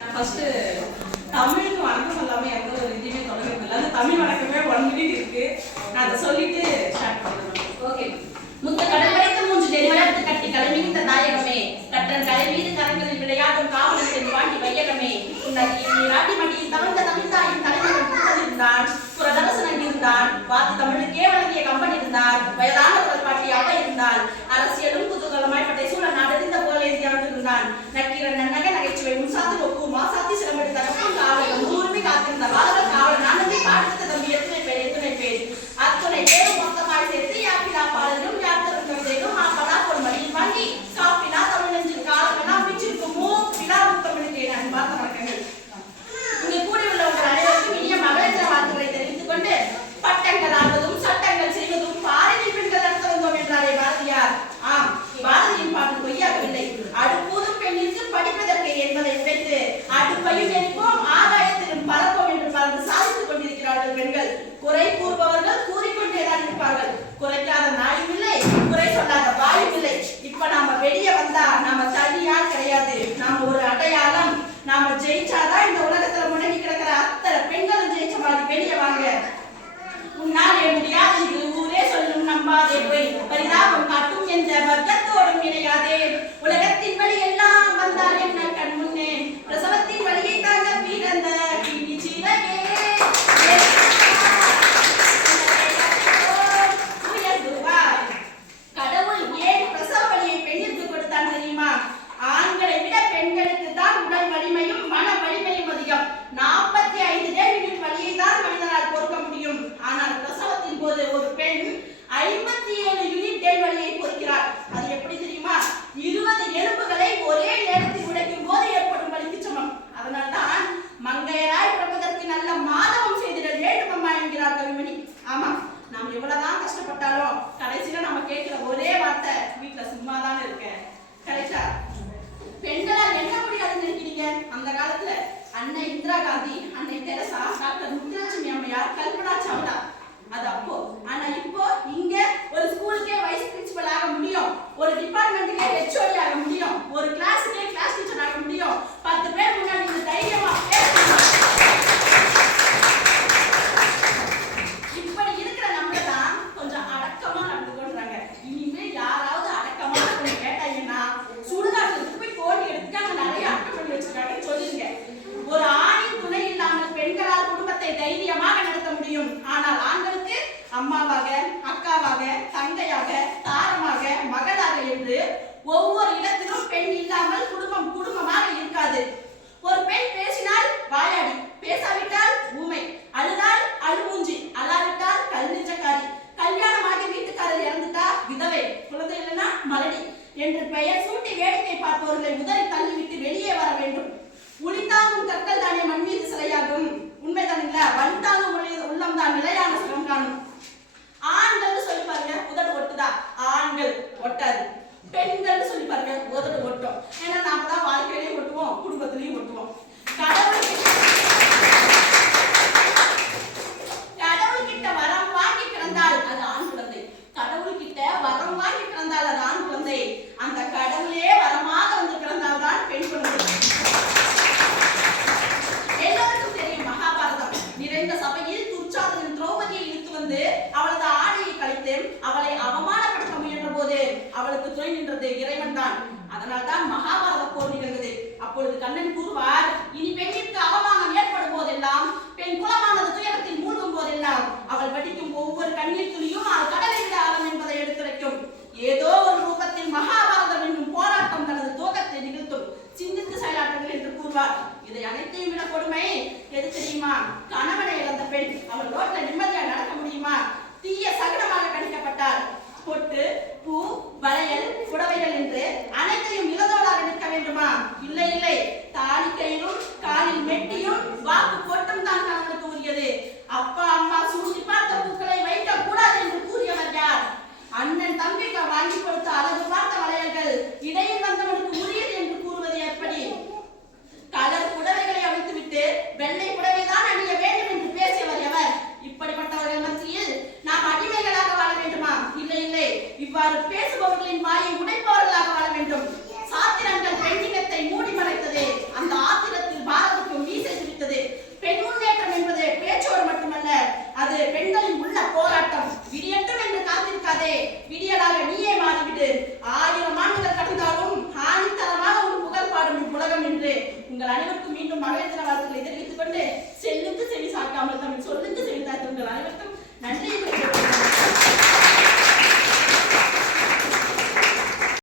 First தமிழுக்கு வணக்கம் சொல்லாம எந்த ஒரு இதுவுமே தொடங்குறதில்ல. அந்த தமிழ் வணக்கமே 1 மினிட் இருக்கு. நான் அதை சொல்லிட்டு ஸ்டார்ட் பண்ணுறேன். ஓகே. முத்த கடற்படைத்த 3 நெறிவளர்த்து கட்டி கலைமிகுந்த நாயகமே, கற்றன் கலை மீது கரங்களில் விளையாடும் காவலர்களின் வாண்டி வையகமே, ராட்டி மடியில் தவழ்ந்த தமிழ்தாயின் தலைவர்கள் புத்ததிருந்தான், புறதரசன் இருந்தான், வாத்து தமிழுக்கே வழங்கிய கம்பன் இருந்தான், வயதான குரல் பாட்டி அப்ப இருந்தான், அரசியலும் குதூகலமாய் பட்டை சூழ நாடறிந்த போலே இருந்தான், நக்கீரன் நன்னக நகைச்சுவை முன்சாத்து ஒப்பு மாசாத்தி சிலம்படி தகப்பும் காவலர்கள் ஊருமே காத்திருந்த பாலவர் காவலர் நானந்தி பாடுத்த தம்பி எத்தனை பேர் அத்துணை பேரும் மொத்தமாய் சேர்த்து யாப்பிலா பாடலும் யாத்திரும் கவிதைகளும் ஆப்படா ஒரு மடியில் வாங்கி காப்பிலா தமிழ் நெஞ்சில் காலமெல்லாம் பிச்சிருக்குமோ பிலா தமிழுக்கு அன்பார்ந்த வணக்கங்கள். இங்கு கூடியுள்ளவர்கள் அனைவருக்கும் இனிய மகளிர் வாழ்த்துக்களை தெரிவித்துக் கொண்டு, பட்டங்கள் ஆடுவதும் சட்டங்கள் செய்வதும் பாரதிய பெண்கள் நடத்த வந்தோம் என்றாரே பாரதியார். ஆம், பாரதியின் பாடல் பொய்யாகவில்லை. அடுப்பூதும் பெண்ணிற்கு படிப்பதற்கு என்பதை உடைத்து அடுப்பையும் எரிப்போம் ஆதாயத்திலும் பறப்போம் என்று பறந்து சாதித்துக் கொண்டிருக்கிறார்கள் பெண்கள். குறை கூறுபவர்கள் கூறிக்கொண்டேதான் இருப்பார்கள். குறைக்காத நாயும் இல்லை, குறை சொல்லாத வாயும் இல்லை. இப்ப நாம வெளியே வந்தா நாம தனியால் கிடையாது, நாம ஒரு அடையாளம். நாம ஜெயிச்சாதான் இந்த உலகத்துல முடங்கி கிடக்கிற அத்தனை பெண்களும் ஜெயிச்ச மாதிரி வெளியே வாங்க. உன்னாலே முடியாது இது ஊரே சொல்லும் நம்பாதே போய் பரிதாபம் காட்டும் என்ற வர்க்கத்தோடும் இணையாதே. உலகத்தின் வழி எல்லாம் வந்தால் என்ன கண் முன்னே பிரசவத்தின் வழியை தாங்க பிறந்த கிணி சீரகே. கடவுள் ஏன் பிரசவ வழியை பெண்ணிற்கு கொடுத்தான் தெரியுமா? ஆண்களை விட பெண்களுக்கு தான் உடல் வலிமையும் மன வலிமையும் அதிகம். 45 யூனிட் வலியை தான் மனிதனால் பொறுக்க முடியும். ஆனால் பிரசவத்தின் போது ஒரு பெண் 57 யூனிட் டெல் வலியை பொறுக்கிறார். அது எப்படி தெரியுமா? 20 எலும்புகளை ஒரே நேரத்தில் உடைக்கும் போது ஏற்படும் வலிக்கு சமம். அதனால்தான் மங்கையராய் பிறப்பதற்கு நல்ல மாதவம் செய்திட வேண்டும் அம்மா என்கிறார் கவிமணி. ஆமா, நாம் எவ்வளவுதான் கஷ்டப்பட்டாலும் கடைசியில நம்ம கேட்கிற ஒரே வார்த்தை வீட்டுல சும்மாதான் இருக்கேன். கரெக்டா? பெண்களால் என்ன முடியாதுன்னு நினைக்கிறீங்க? அந்த காலத்துல அன்னை இந்திரா காந்தி, அன்னை தெரசா, டாக்டர் முத்துலட்சுமி அம்மையார், கல்பனா சாவ்லா, அது அப்போ. ஆனா இப்போ இங்க ஒரு ஸ்கூலுக்கே வைஸ் பிரின்சிபல் ஆக முடியும், ஒரு டிபார்ட்மெண்ட்டுக்கே ஹெச்ஓடி ஆக முடியும், ஒரு கிளாஸுக்கே கிளாஸ் டீச்சர் ஆக முடியும். 10 பேர் முன்னாடி இந்த தைரியமா இப்படி இருக்கிற நம்மள தான் கொஞ்சம் அடக்கமா நடந்து கொள்றாங்க. இனிமே யாராவது அடக்கமா கொஞ்சம் கேட்டாங்கன்னா சுடுகாட்டுக்கு போய் கோடி எடுத்துக்காங்க, நிறைய அட்டம் பண்ணி வச்சிருக்காங்க சொல்லுங்க. ஒரு ஆணின் துணை இல்லாமல் பெண்களால் குடும்பத்தை தைரியமாக நடத்த முடியும். ஆனால் ஆண்களுக்கு அம்மாவாக, அக்காவாக, தங்கையாக, தாரமாக, மகளாக என்று ஒவ்வொரு இடத்திலும் பெண் இல்லாமல் குடும்பம் குடும்பமாக இருக்காது. ஒரு பெண் பேசினால் வாயாடி, பேசாவிட்டால் ஊமை, அழுதால் அழுமூஞ்சி, அழாவிட்டால் கல்நெஞ்சக்காரி, கல்யாணமாகி வீட்டுக்காரர் இறந்துட்டா விதவை, குழந்தை இல்லைன்னா மலடி என்று பெயர் சூட்டி வேடிக்கை பார்ப்பவர்களை உதறி தள்ளிவிட்டு வெளியே வர வேண்டும். உளித்தாங்கும் கற்கள் தானே மண் மீது சிலையாகும். உண்மைதான் இல்ல? வந்தாங்கும் உள்ளம் தான் நிலையான சிலம் காணும். ஆண்கள் சொல்லி பாருங்க, உதடு ஒட்டுதா? ஆண்கள் ஒட்டாது. பெண்கள் சொல்லி பாருங்க, உதடு ஒட்டும். ஏன்னா நாம தான் வாழ்க்கையிலையும் ஒட்டுவோம், குடும்பத்திலையும் ஒட்டுவோம். கடவுள் கிட்ட வரம் வாங்கி பிறந்தால் அது ஆண் குழந்தை. கடவுள் கிட்ட வரம் வாங்கி பிறந்தால் அது ஆண் குழந்தை. அந்த கடவுளே வரமாக வந்து பிறந்தால் தான் பெண் குழந்தை. எல்லோருக்கும் தெரியும் மகாபாரதம். நிறைந்த சபையில் துர்ச்சாதனின் திரௌபதியை இழுத்து வந்து அவளது ஆடையை கழித்து அவளை அவமானப்படுத்த முயன்ற போது அவளுக்கு துணை நின்றது இறைவன் தான். அதனால்தான் மகாபாரத போர் நிகழ்ந்தது. அப்பொழுது கண்ணன் கூறுவார், இனி பெண்ணிற்கு அவமானம் ஏற்படும் போதெல்லாம், பெண் குலமானது துயரத்தில் மூழ்கும் போதெல்லாம் அவள் வடிக்கும் ஒவ்வொரு கண்ணீர் துளியும் கடலை விட ஆழம் என்பதை எடுத்துரைக்கும். ஏதோ ஒரு ரூபத்தில் மகாபாரதம் என்னும் போராட்டம் தனது துவக்கத்தை நிகழ்த்தும். சிந்தித்து செயலாற்றுங்கள் என்று கூறுவார். இதை அனைத்தையும் விட கொடுமை எது தெரியுமா? கணவனை இழந்த பெண் அவள் ரோட்ல நிம்மதியா நடக்க முடியுமா? தீய சகனமாக கணிக்கப்பட்டார். பொட்டு, பூ, வளையல், புடவைகள் என்று அனைத்தையும் இளதோடாக நிற்க வேண்டுமா? இல்லை இல்லை, தாலிக்கு